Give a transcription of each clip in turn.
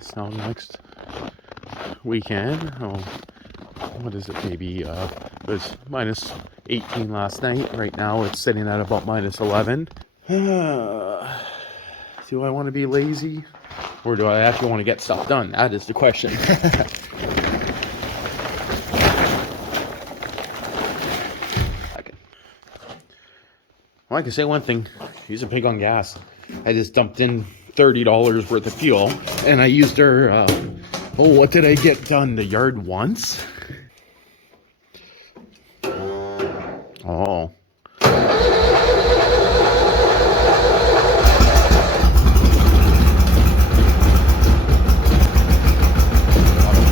It's now next weekend. Oh, what is it? Maybe it was minus 18 last night. Right now it's sitting at about minus 11. Do I want to be lazy, or do I actually want to get stuff done? That is the question. Well, I can say one thing. She's a pig on gas. I just dumped in $30 worth of fuel, and I used her, what did I get done? The yard once? Oh.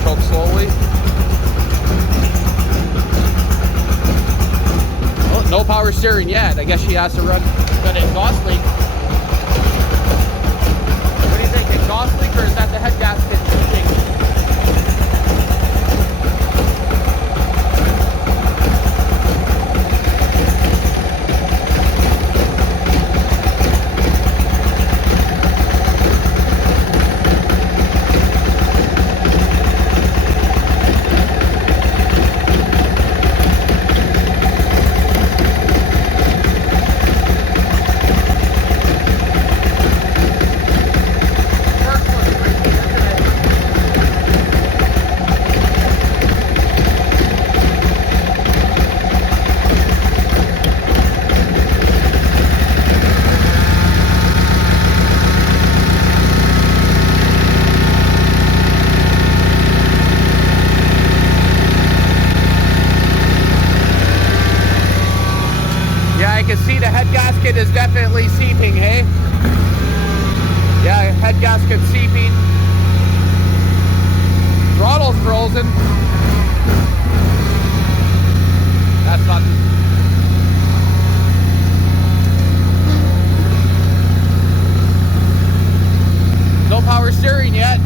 Choke slowly. Oh, no power steering yet. I guess she has to run an exhaust leak. What do you think? Exhaust leak, or is that the head gasket leaking? See, the head gasket is definitely seeping, hey? Yeah, head gasket seeping. Throttle's frozen. That's not... No power steering yet.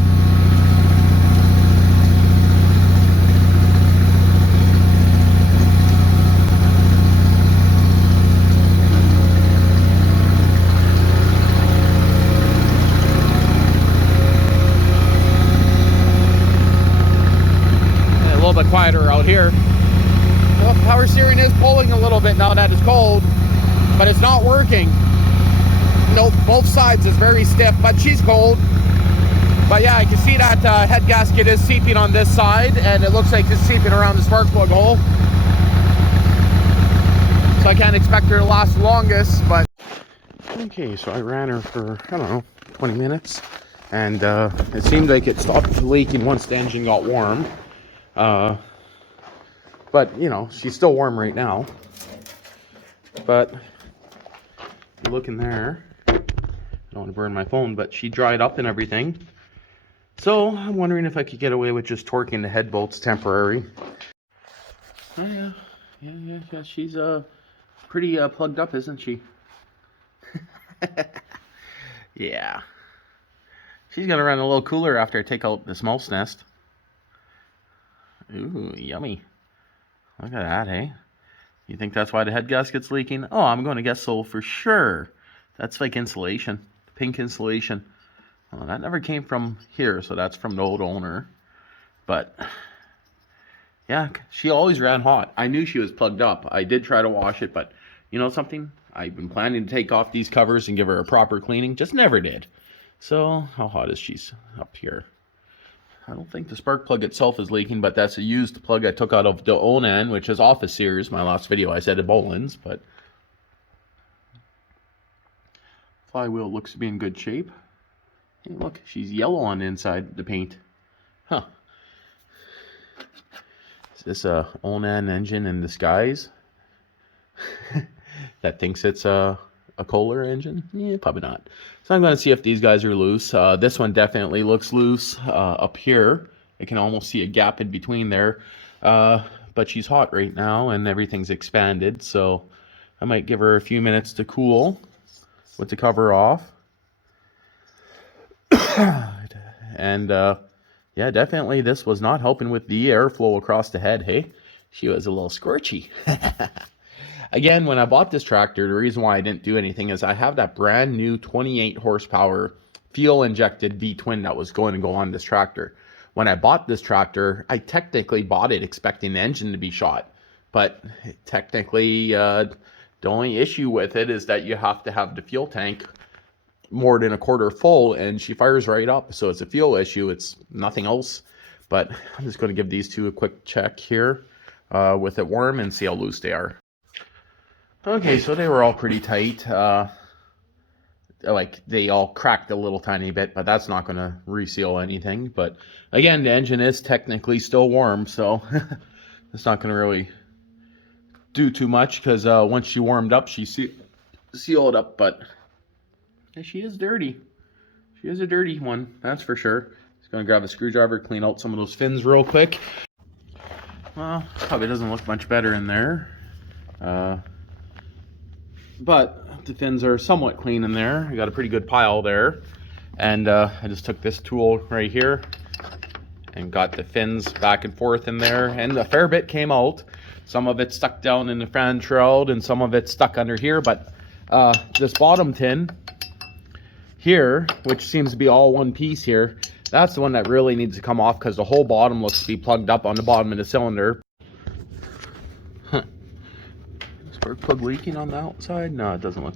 Quieter out here. Well, power steering is pulling a little bit now that it's cold, but it's not working. Nope, both sides is very stiff, but she's cold. But yeah, I can see that head gasket is seeping on this side, and it looks like it's seeping around the spark plug hole. So I can't expect her to last the longest, but... Okay, so I ran her for, I don't know, 20 minutes, and it seemed like it stopped leaking once the engine got warm. But you know, she's still warm right now. But look in there. I don't want to burn my phone, but she dried up and everything. So I'm wondering if I could get away with just torquing the head bolts temporary. Oh yeah. She's pretty plugged up, isn't she? Yeah. She's gonna run a little cooler after I take out this mouse nest. Ooh, yummy. Look at that, hey? You think that's why the head gasket's leaking? Oh, I'm going to guess so for sure. That's like insulation, pink insulation. Well, that never came from here, so that's from the old owner. But, yeah, she always ran hot. I knew she was plugged up. I did try to wash it, but you know something? I've been planning to take off these covers and give her a proper cleaning. Just never did. So, how hot is she up here? I don't think the spark plug itself is leaking, but that's a used plug I took out of the Onan, which is off of Sears. My last video I said at Bolens, but flywheel looks to be in good shape. Hey, look, she's yellow on the inside, the paint. Huh. Is this a Onan engine in disguise? That thinks it's a Kohler engine? Yeah, probably not. So I'm going to see if these guys are loose. This one definitely looks loose up here. I can almost see a gap in between there. But she's hot right now and everything's expanded. So I might give her a few minutes to cool with the cover off. And yeah, definitely this was not helping with the airflow across the head. Hey, she was a little scorchy. Again, when I bought this tractor, the reason why I didn't do anything is I have that brand new 28 horsepower fuel injected V-twin that was going to go on this tractor. When I bought this tractor, I technically bought it expecting the engine to be shot, but technically the only issue with it is that you have to have the fuel tank more than a quarter full, and she fires right up. So it's a fuel issue, it's nothing else. But I'm just going to give these two a quick check here with it warm and see how loose they are. Okay, so they were all pretty tight. Like they all cracked a little tiny bit, but that's not going to reseal anything. But again, the engine is technically still warm, so it's not going to really do too much, because once she warmed up, she sealed up. But yeah, she is dirty. She is a dirty one, that's for sure. Just going to grab a screwdriver, clean out some of those fins real quick. Well, probably doesn't look much better in there. But the fins are somewhat clean in there. I got a pretty good pile there. And I just took this tool right here and got the fins back and forth in there. And a fair bit came out. Some of it stuck down in the fan shroud and some of it stuck under here. But this bottom tin here, which seems to be all one piece here, that's the one that really needs to come off, because the whole bottom looks to be plugged up on the bottom of the cylinder. Spark plug leaking on the outside? No, it doesn't look.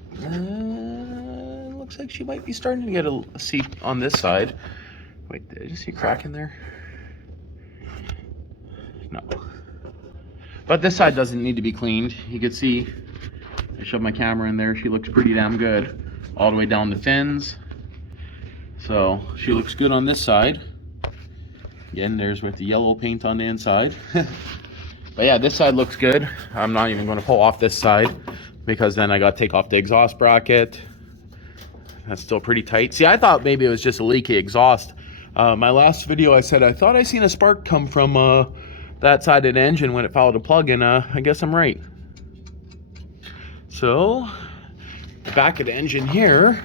Looks like she might be starting to get a seat on this side. Wait, did I just see a crack in there? No. But this side doesn't need to be cleaned. You can see, I shoved my camera in there. She looks pretty damn good. All the way down the fins. So she looks good on this side. Again, there's with the yellow paint on the inside. But yeah, this side looks good. I'm not even going to pull off this side, because then I got to take off the exhaust bracket. That's still pretty tight. See, I thought maybe it was just a leaky exhaust. My last video I said I thought I seen a spark come from that side of the engine when it fouled a plug, and I guess I'm right. So, the back of the engine here.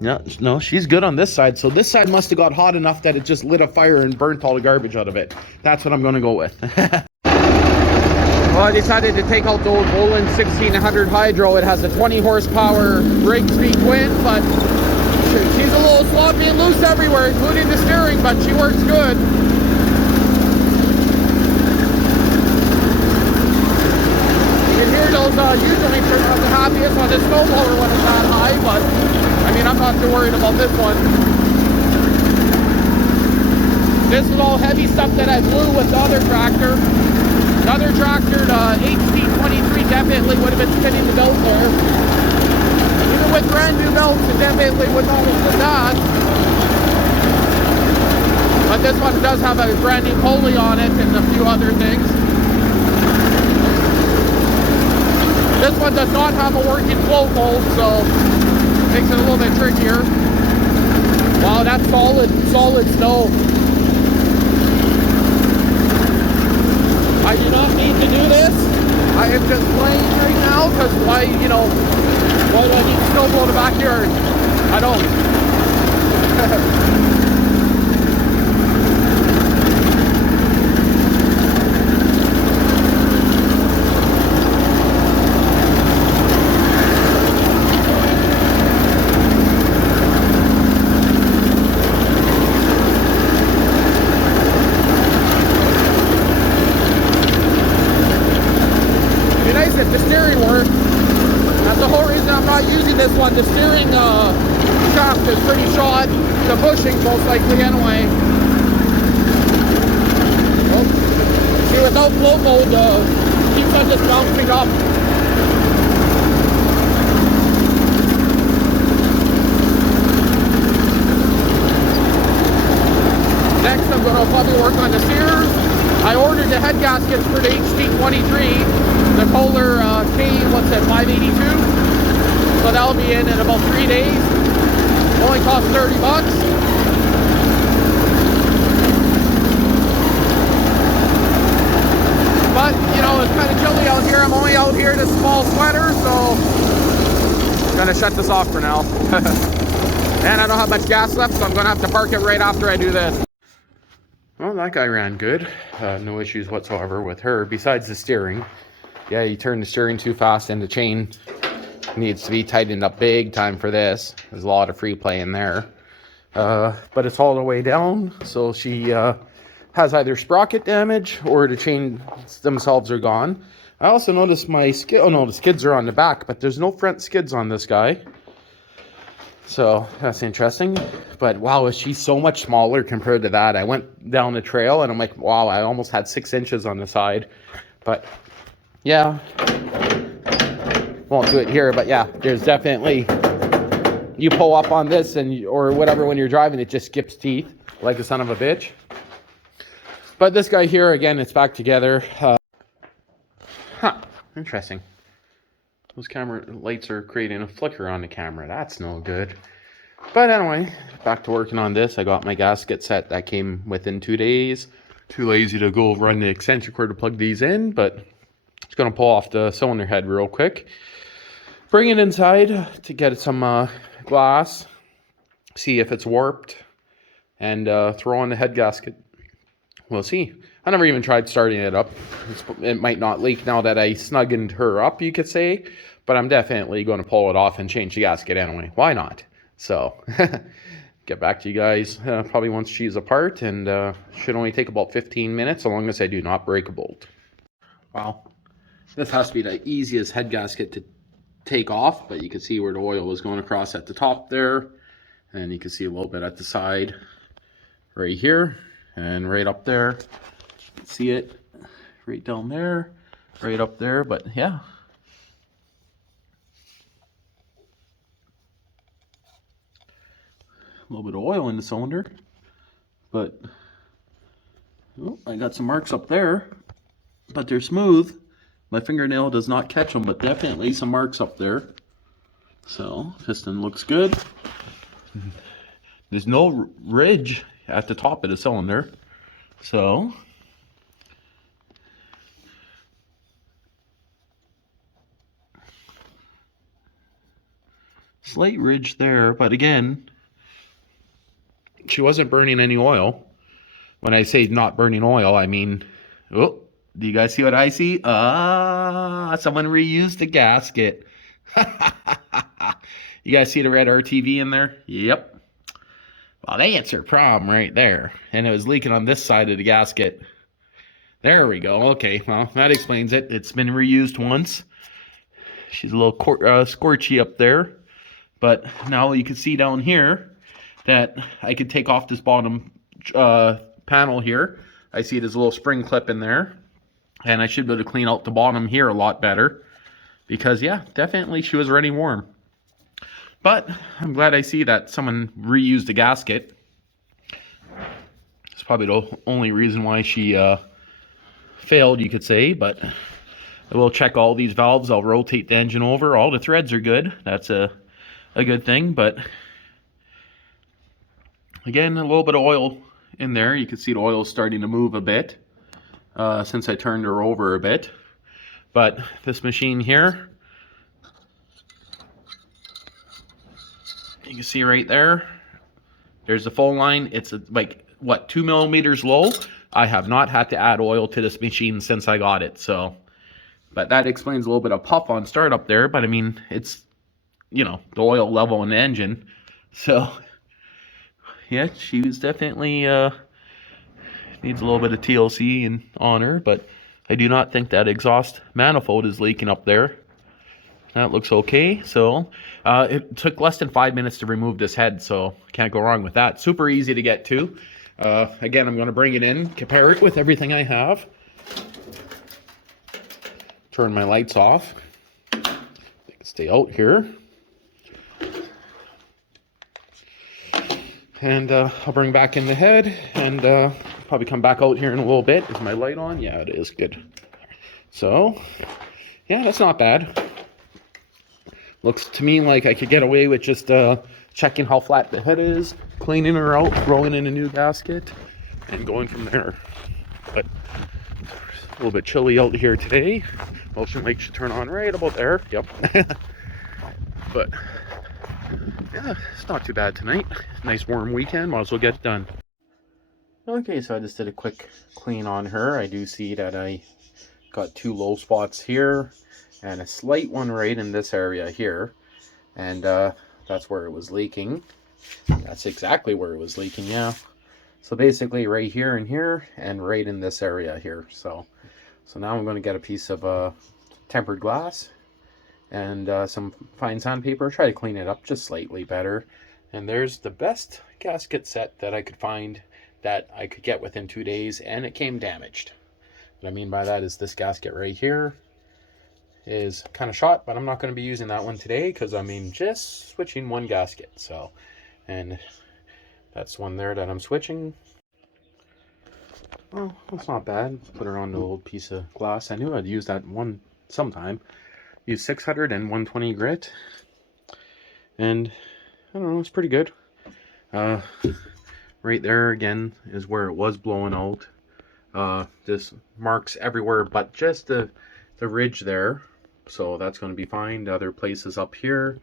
No, she's good on this side. So this side must have got hot enough that it just lit a fire and burnt all the garbage out of it. That's what I'm going to go with. Well, I decided to take out the old Bolens 1600 Hydro. It has a 20 horsepower Briggs V-twin, but she's a little sloppy and loose everywhere, including the steering, but she works good. You can hear those usually are the happiest on the snowblower when it's that high, but I mean, I'm not too worried about this one. This is all heavy stuff that I blew with the other tractor. The other tractor, the HT-23, definitely would have been spinning the belt there. Even with brand new belts, it definitely would not have been that. But this one does have a brand new pulley on it and a few other things. This one does not have a working float mold, so makes it a little bit trickier. Wow, that's solid snow. I do not need to do this. I am just playing right now, because why do I need to snowblow in the backyard? I don't. This one, the steering shaft is pretty short. The bushing most likely anyway. Oh. See, without float mode, keeps on just bouncing up. Next, I'm going to probably work on the steers. I ordered the head gaskets for the HT-23, the Kohler K582. So that'll be in about 3 days. Only cost $30. But, it's kind of chilly out here. I'm only out here in a small sweater, so I'm going to shut this off for now. And I don't have much gas left, so I'm going to have to park it right after I do this. Well, that guy ran good. No issues whatsoever with her, besides the steering. Yeah, you turn the steering too fast and the chain Needs to be tightened up big time for this. There's a lot of free play in there. But it's all the way down, so she has either sprocket damage or the chain themselves are gone. I also noticed my skid. Oh no, the skids are on the back, but there's no front skids on this guy. So that's interesting. But wow, she's so much smaller compared to that. I went down the trail and I'm like, wow, I almost had 6 inches on the side. But yeah, won't do it here. But yeah, there's definitely, you pull up on this and or whatever when you're driving, it just skips teeth like a son of a bitch. But this guy here, again, it's back together. Interesting. Those camera lights are creating a flicker on the camera. That's no good. But anyway, back to working on this. I got my gasket set. That came within 2 days. Too lazy to go run the extension cord to plug these in, but just gonna pull off the cylinder head real quick. Bring it inside to get some glass. See if it's warped. And throw on the head gasket. We'll see. I never even tried starting it up. It might not leak now that I snuggled her up, you could say. But I'm definitely going to pull it off and change the gasket anyway. Why not? So, get back to you guys probably once she's apart. And should only take about 15 minutes, as long as I do not break a bolt. Wow. This has to be the easiest head gasket to take off. But you can see where the oil was going across at the top there. And you can see a little bit at the side right here. And right up there. See it right down there, right up there, but yeah. A little bit of oil in the cylinder, but oh, I got some marks up there, but they're smooth. My fingernail does not catch them, but definitely some marks up there. So, piston looks good. There's no ridge at the top of the cylinder, so slight ridge there, but again, she wasn't burning any oil. When I say not burning oil, I mean, oh, do you guys see what I see? Someone reused the gasket. You guys see the red RTV in there? Yep. Well, that's her problem right there. And it was leaking on this side of the gasket. There we go. Okay, well, that explains it. It's been reused once. She's a little scorchy up there. But now you can see down here that I could take off this bottom panel here. I see there's a little spring clip in there. And I should be able to clean out the bottom here a lot better. Because, yeah, definitely she was running warm. But I'm glad I see that someone reused the gasket. It's probably the only reason why she failed, you could say. But I will check all these valves. I'll rotate the engine over. All the threads are good. That's a good thing, but again, a little bit of oil in there. You can see the oil is starting to move a bit since I turned her over a bit. But this machine here, you can see right there, there's the full line. It's like, what, 2 millimeters low. I have not had to add oil to this machine since I got it, so. But that explains a little bit of puff on startup there, but I mean, it's, you know, the oil level in the engine. So, yeah, she was definitely needs a little bit of TLC on her, but I do not think that exhaust manifold is leaking up there. That looks okay. So, it took less than 5 minutes to remove this head, so can't go wrong with that. Super easy to get to. Again, I'm going to bring it in, compare it with everything I have. Turn my lights off. They can stay out here. And I'll bring back in the head and probably come back out here in a little bit. Is my light on? Yeah, it is. Good. So, yeah, that's not bad. Looks to me like I could get away with just checking how flat the head is, cleaning her out, throwing in a new gasket, and going from there. But a little bit chilly out here today. Motion light should turn on right about there. Yep. But yeah, it's not too bad tonight. Nice warm weekend, might as well get it done. Okay, so I just did a quick clean on her. I do see that I got 2 low spots here, and a slight one right in this area here. And that's where it was leaking. That's exactly where it was leaking, yeah. So basically right here and here, and right in this area here. So now I'm going to get a piece of tempered glass and some fine sandpaper, try to clean it up just slightly better. And there's the best gasket set that I could find that I could get within 2 days, and it came damaged. What I mean by that is this gasket right here is kind of shot, but I'm not going to be using that one today because just switching one gasket. So, and that's one there that I'm switching. Well, that's not bad. Put her on the old piece of glass. I knew I'd use that one sometime. Use 600 and 120 grit, and I don't know, it's pretty good. Right there again is where it was blowing out. Just marks everywhere but just the ridge there, so that's going to be fine. The other places up here,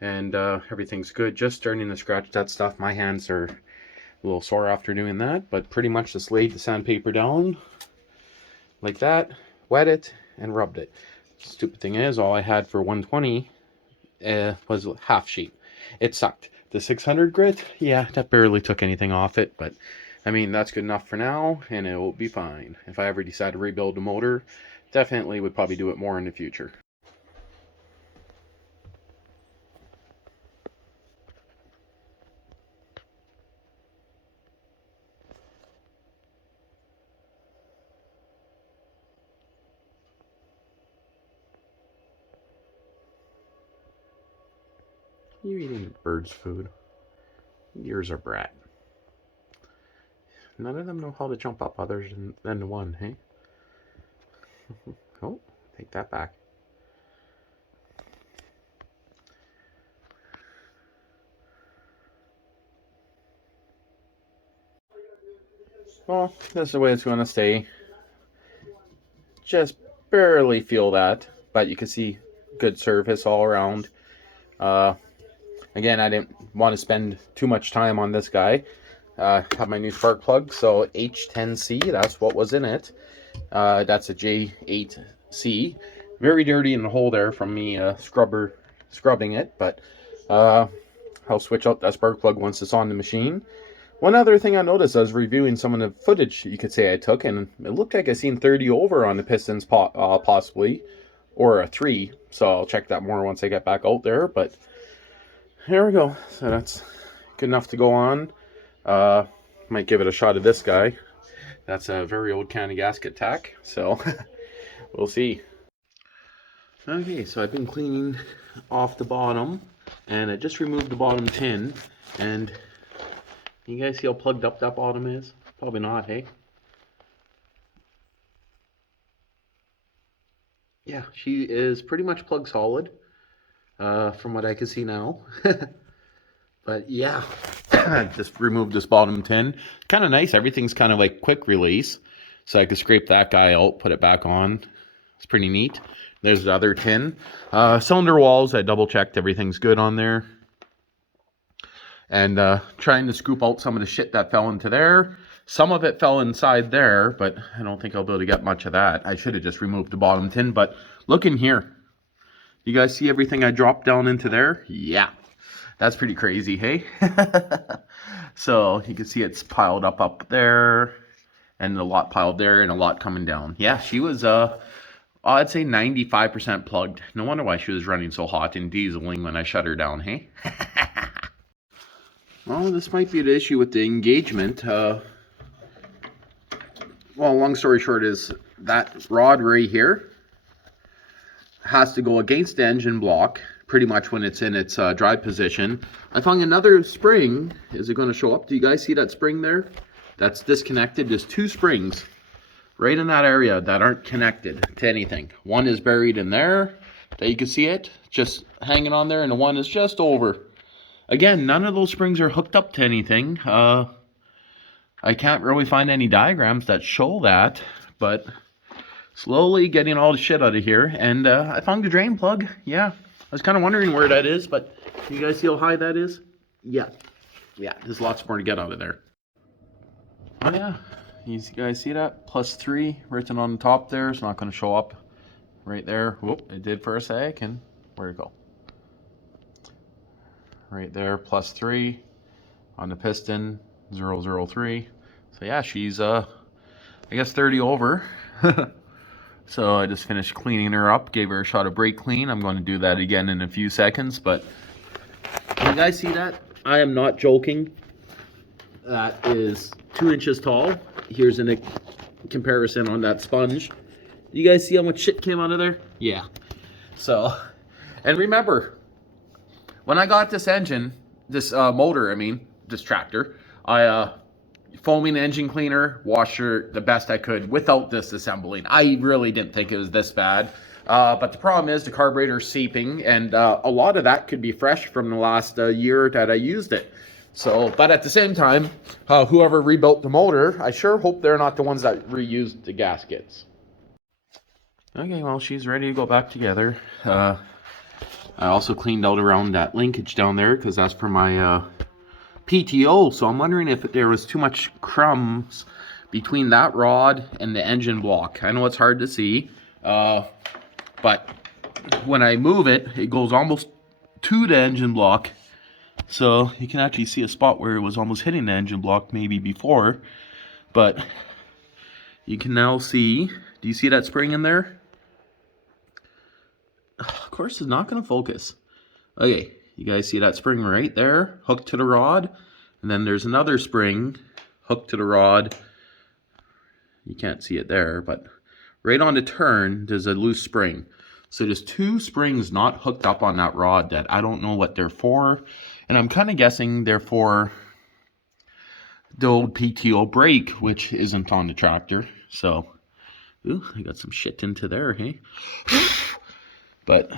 and everything's good. Just starting to scratch that stuff. My hands are a little sore after doing that, but pretty much just laid the sandpaper down like that, wet it, and rubbed it. Stupid thing is, all I had for 120 was half sheet. It sucked. The 600 grit, yeah, that barely took anything off it, but that's good enough for now, and it will be fine. If I ever decide to rebuild the motor, definitely would probably do it more in the future. You're eating bird's food. Yours are brat. None of them know how to jump up other than the one, hey? Oh, take that back. Well, this is the way it's going to stay. Just barely feel that, but you can see good surface all around. Again, I didn't want to spend too much time on this guy. Have my new spark plug, so H10C, that's what was in it. That's a J8C. Very dirty in the hole there from me scrubbing it, but I'll switch out that spark plug once it's on the machine. One other thing I noticed, I was reviewing some of the footage you could say I took, and it looked like I seen 30 over on the pistons possibly, or a 3, so I'll check that more once I get back out there, but here we go. So that's good enough to go on. Might give it a shot of this guy. That's a very old kind of gasket tack, so we'll see. Okay, so I've been cleaning off the bottom, and I just removed the bottom tin, and you guys see how plugged up that bottom is? Probably not, hey? Yeah, she is pretty much plug solid, from what I can see now. But yeah, just removed this bottom tin. Kind of nice. Everything's kind of like quick release. So I could scrape that guy out, put it back on. It's pretty neat. There's the other tin. Cylinder walls, I double checked. Everything's good on there. And trying to scoop out some of the shit that fell into there. Some of it fell inside there, but I don't think I'll be able to get much of that. I should have just removed the bottom tin, but look in here. You guys see everything I dropped down into there? Yeah. That's pretty crazy, hey? So you can see it's piled up there, and a lot piled there, and a lot coming down. Yeah, she was, I'd say 95% plugged. No wonder why she was running so hot and dieseling when I shut her down, hey? Well, this might be the issue with the engagement. Well, long story short is that rod right here has to go against the engine block pretty much when it's in its drive position. I found another spring. Is it going to show up? Do you guys see that spring there? That's disconnected. There's 2 springs right in that area that aren't connected to anything. One is buried in there, that you can see it, just hanging on there, and the one is just over. Again, none of those springs are hooked up to anything. I can't really find any diagrams that show that, but slowly getting all the shit out of here. And I found the drain plug. Yeah, I was kind of wondering where that is, but you guys see how high that is? Yeah, there's lots more to get out of there. Oh yeah, you guys see that? +3 written on the top there. It's not going to show up right there. Whoop, it did for a second. Where'd it go? Right there, +3 on the piston, 003. So yeah, she's I guess 30 over. So I just finished cleaning her up, gave her a shot of brake clean. I'm going to do that again in a few seconds, but you guys see that? I am not joking. That is 2 inches tall. Here's a comparison on that sponge. You guys see how much shit came out of there? Yeah. So, and remember, when I got this engine, this motor, this tractor, I foaming engine cleaner, washed her the best I could without disassembling. I really didn't think it was this bad. But the problem is the carburetor's seeping, and a lot of that could be fresh from the last year that I used it. So, but at the same time, whoever rebuilt the motor, I sure hope they're not the ones that reused the gaskets. Okay, well, she's ready to go back together. I also cleaned out around that linkage down there because that's for my PTO. So I'm wondering if there was too much crumbs between that rod and the engine block. I know it's hard to see, but when I move it, it goes almost to the engine block. So you can actually see a spot where it was almost hitting the engine block maybe before. But you can now see, do you see that spring in there? Of course, it's not going to focus. Okay, you guys see that spring right there, hooked to the rod, and then there's another spring hooked to the rod. You can't see it there, but right on the turn, there's a loose spring. So there's 2 springs not hooked up on that rod that I don't know what they're for, and I'm kind of guessing they're for the old PTO brake, which isn't on the tractor. So, ooh, I got some shit into there, hey? But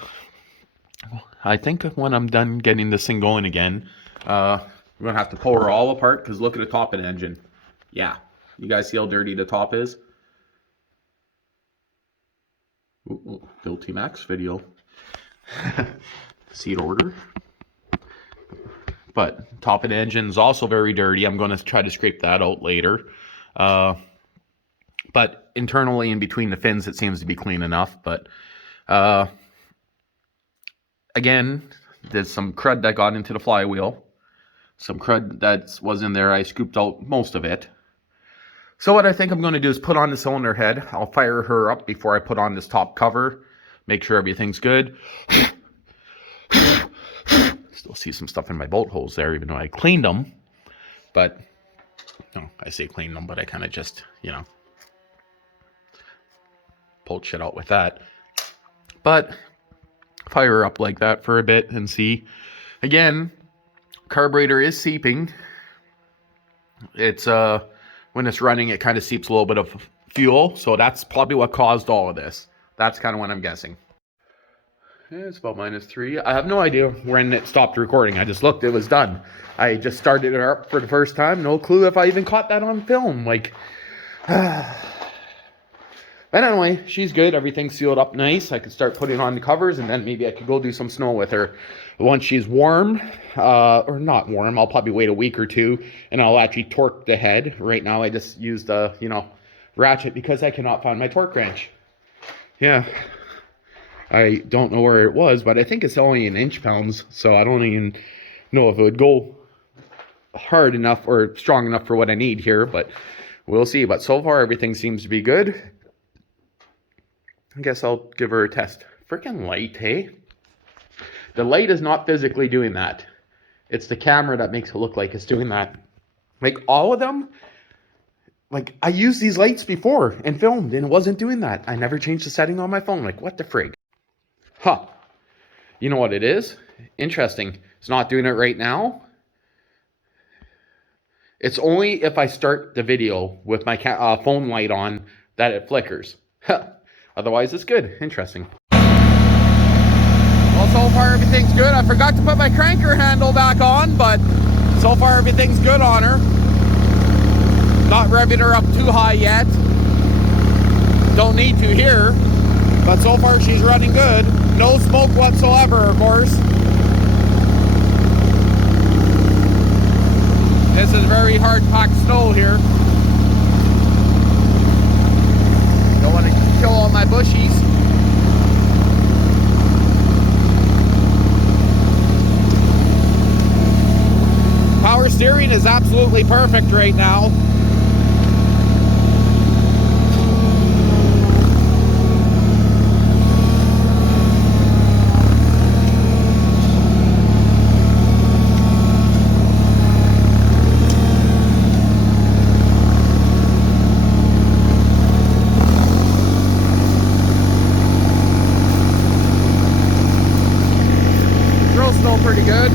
I think when I'm done getting this thing going again, we're going to have to pull her all apart, because look at the top of the engine. Yeah. You guys see how dirty the top is? Ooh, Bill T Max video. Seat order. But top of the engine is also very dirty. I'm going to try to scrape that out later. But internally in between the fins, it seems to be clean enough. But again, there's some crud that got into the flywheel. Some crud that was in there. I scooped out most of it. So what I think I'm going to do is put on the cylinder head. I'll fire her up before I put on this top cover. Make sure everything's good. Still see some stuff in my bolt holes there, even though I cleaned them. But, no, I say cleaned them, but I kind of just, pulled shit out with that. But, fire her up like that for a bit and see. Again, carburetor is seeping. It's, when it's running, it kind of seeps a little bit of fuel. So that's probably what caused all of this. That's kind of what I'm guessing. Yeah, it's about -3. I have no idea when it stopped recording. I just looked, it was done. I just started it up for the first time. No clue if I even caught that on film. But anyway, she's good. Everything's sealed up nice. I could start putting on the covers, and then maybe I could go do some snow with her. Once she's warm, or not warm, I'll probably wait a week or 2, and I'll actually torque the head. Right now, I just used a, ratchet because I cannot find my torque wrench. Yeah. I don't know where it was, but I think it's only in inch-pounds, so I don't even know if it would go hard enough or strong enough for what I need here, but we'll see. But so far, everything seems to be good. I guess I'll give her a test. Freaking light, hey? The light is not physically doing that. It's the camera that makes it look like it's doing that. Like, all of them, like, I used these lights before and filmed, and it wasn't doing that. I never changed the setting on my phone. Like, what the frig? Huh. You know what it is? Interesting. It's not doing it right now. It's only if I start the video with my phone light on that it flickers. Otherwise, it's good. Interesting. Well, so far everything's good. I forgot to put my cranker handle back on, but so far everything's good on her. Not revving her up too high yet. Don't need to here. But so far she's running good. No smoke whatsoever, of course. This is very hard packed snow here. Don't want to kill all my bushies. steering is absolutely perfect right now. Still pretty good.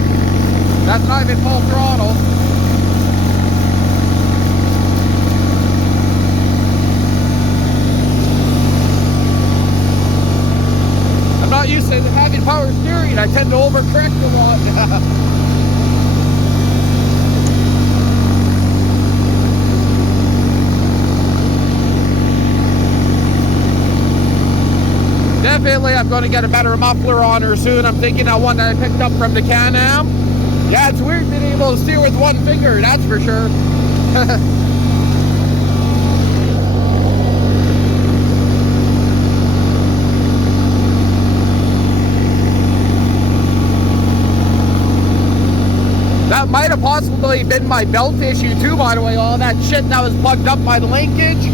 That's not even full throttle. I'm not used to having power steering. I tend to overcorrect a lot. Definitely, I'm going to get a better muffler on her soon. I'm thinking that one that I picked up from the Can-Am. Yeah, it's weird being able to steer with one finger, that's for sure. That might have possibly been my belt issue too, by the way. All that shit that was plugged up by the linkage.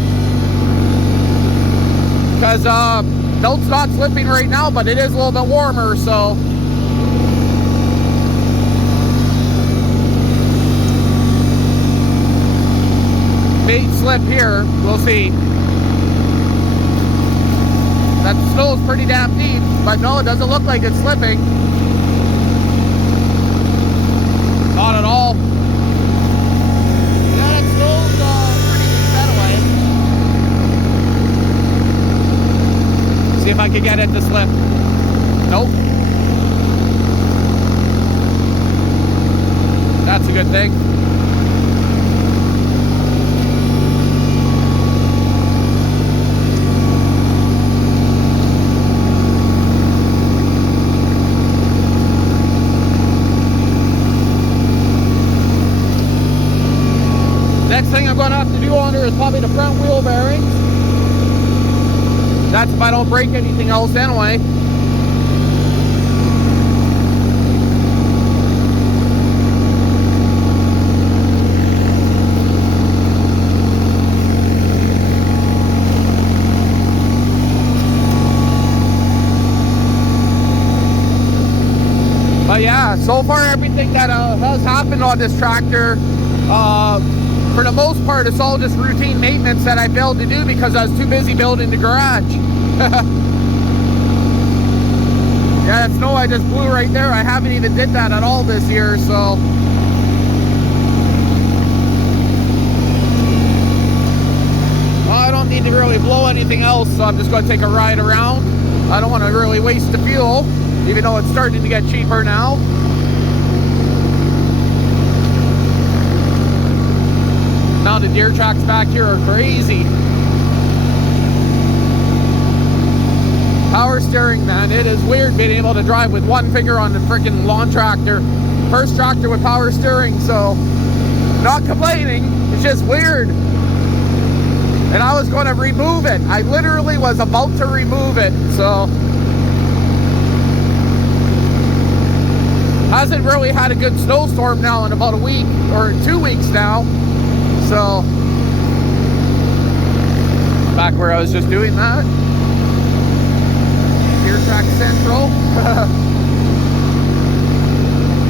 Because, belt's not slipping right now, but it is a little bit warmer, so. May slip here, we'll see. That snow is pretty damn deep, but no, it doesn't look like it's slipping. Not at all. Yeah, that snow's pretty deep that way. See if I can get it to slip. Nope. That's a good thing. Next thing I'm going to have to do on her is probably the front wheel bearings. That's if I don't break anything else anyway. But yeah, so far everything that has happened on this tractor, for the most part, it's all just routine maintenance that I failed to do because I was too busy building the garage. Yeah, that snow I just blew right there, I haven't even did that at all this year, so. Well, I don't need to really blow anything else, so I'm just going to take a ride around. I don't want to really waste the fuel, even though it's starting to get cheaper now. Now the deer tracks back here are crazy. Power steering, man, it is weird being able to drive with one finger on the freaking lawn tractor. First tractor with power steering, so not complaining, it's just weird. And I was going to remove it. I literally was about to remove it, so. Hasn't really had a good snowstorm now in about a week, or 2 weeks now. So, back where I was just doing that. Deer track central.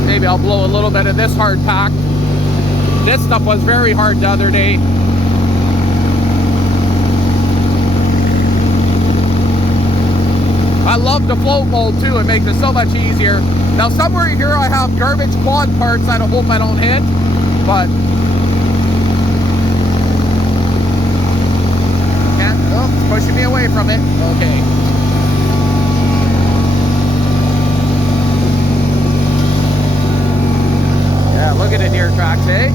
Maybe I'll blow a little bit of this hard pack. This stuff was very hard the other day. I love the float mode too, it makes it so much easier. Now somewhere here I have garbage quad parts I hope I don't hit, but pushing me away from it. Okay. Yeah, look at the deer tracks, eh?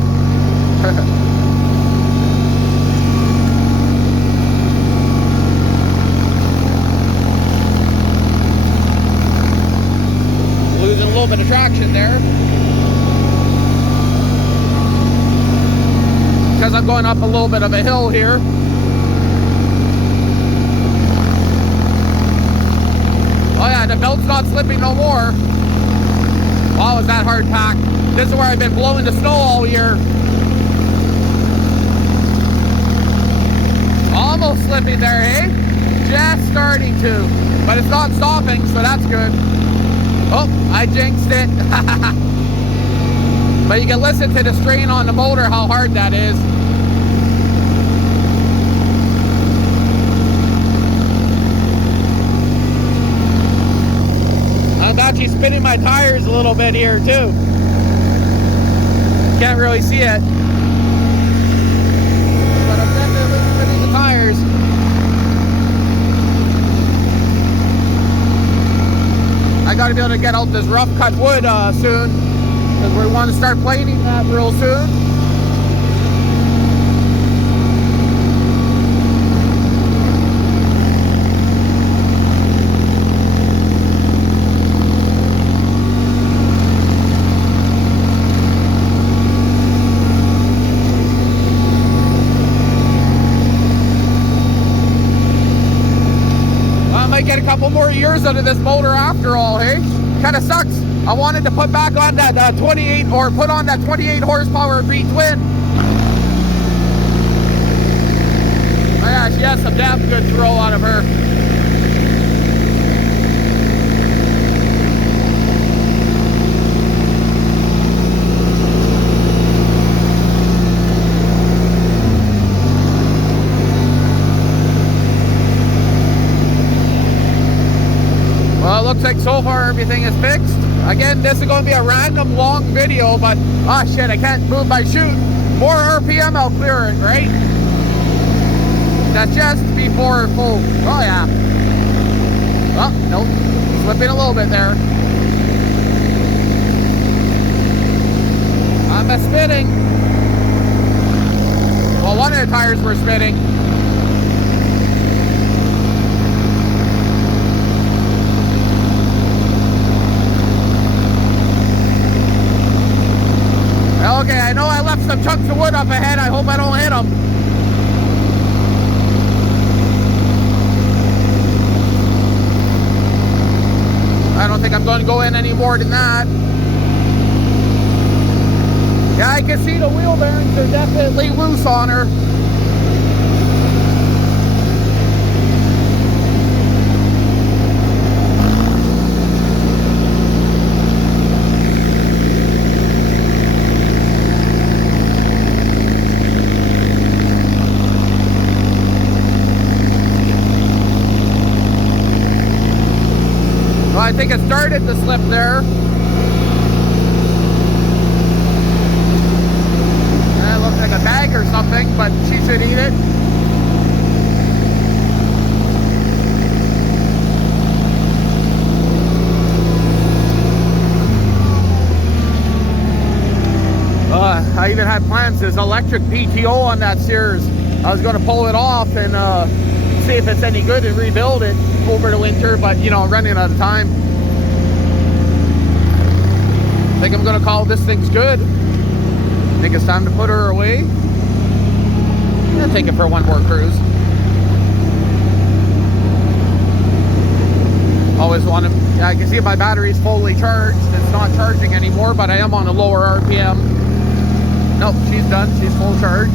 Losing a little bit of traction there. Because I'm going up a little bit of a hill here. Oh yeah, the belt's not slipping no more. Wow, is that hard packed? This is where I've been blowing the snow all year. Almost slipping there, eh? Just starting to. But it's not stopping, so that's good. Oh, I jinxed it. But you can listen to the strain on the motor, how hard that is. I'm actually spinning my tires a little bit here too. Can't really see it. But I'm definitely spinning the tires. I gotta be able to get out this rough cut wood soon, because we want to start planing that real soon. Get a couple more years out of this motor after all, hey? Kind of sucks. I wanted to put back on that 28, or put on that 28 horsepower V-twin. Oh yeah, she has some damn good throw out of her. Well, it looks like so far everything is fixed. Again, this is going to be a random long video, but shit, I can't move my chute. More RPM, I'll clear it, right? That's just before full. Oh yeah. Oh, nope. Slipping a little bit there. I'm spinning. Well, one of the tires were spinning. Okay, I know I left some chunks of wood up ahead. I hope I don't hit them. I don't think I'm going to go in any more than that. Yeah, I can see the wheel bearings are definitely loose on her. I think it started to slip there. That looks like a bag or something, but she should eat it. I even had plans. There's electric PTO on that steers. I was going to pull it off and see if it's any good and rebuild it over the winter, but you know, running out of time. I think I'm gonna call this thing's good. I think it's time to put her away. I'm gonna take it for one more cruise. Always want to, yeah, I can see my battery's fully charged. It's not charging anymore, but I am on a lower RPM. Nope, she's done, she's full charged.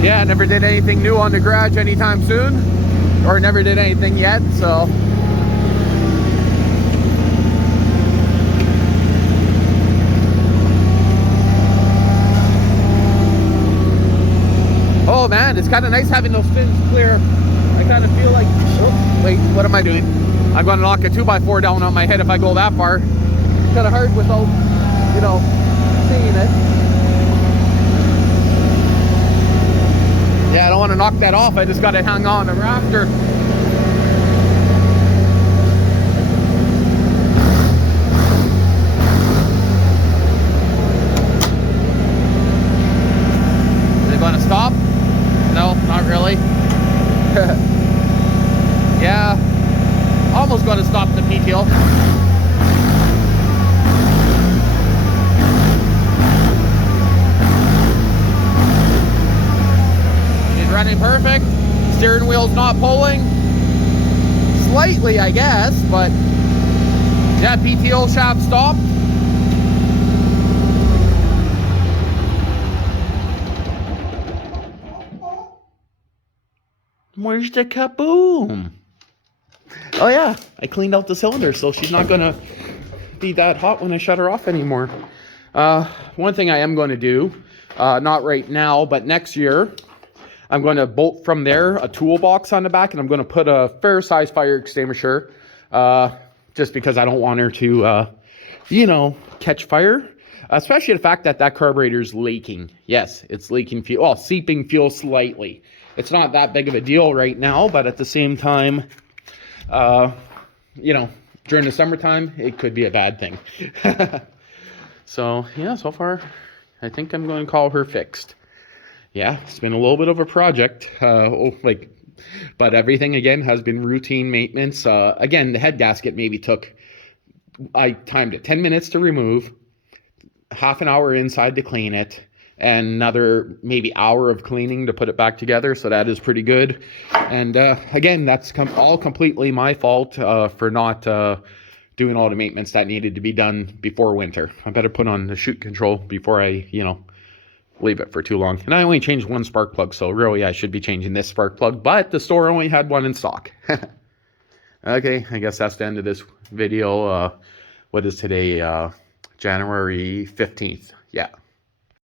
Yeah, never did anything new on the garage anytime soon, or never did anything yet, so. Oh man, it's kind of nice having those fins clear. I kind of feel like, oh, wait, what am I doing? I'm going to knock a 2x4 down on my head if I go that far. It's kind of hard without, you know, seeing it. Yeah, I don't want to knock that off. I just got it hung on a rafter. Is it going to stop? No, not really. Yeah, almost going to stop. perfect. Steering wheel's not pulling. Slightly, I guess, but yeah, PTO shaft stopped. Where's the kaboom? Oh yeah, I cleaned out the cylinder, so she's not gonna be that hot when I shut her off anymore. One thing I am going to do, not right now, but next year, I'm going to bolt from there a toolbox on the back, and I'm going to put a fair size fire extinguisher, just because I don't want her to, you know, catch fire. Especially the fact that that carburetor is leaking. Yes, it's leaking fuel, well, seeping fuel slightly. It's not that big of a deal right now, but at the same time, you know, during the summertime, it could be a bad thing. So, yeah, so far, I think I'm going to call her fixed. Yeah, it's been a little bit of a project, but everything, again, has been routine maintenance. Again, the head gasket maybe took, I timed it 10 minutes to remove, half an hour inside to clean it, and another maybe hour of cleaning to put it back together, so that is pretty good. And again, that's all completely my fault for not doing all the maintenance that needed to be done before winter. I better put on the chute control before I, you know, leave it for too long. And I only changed one spark plug, so really I should be changing this spark plug, but the store only had one in stock. Okay, I guess that's the end of this video. What is today? January 15th. Yeah.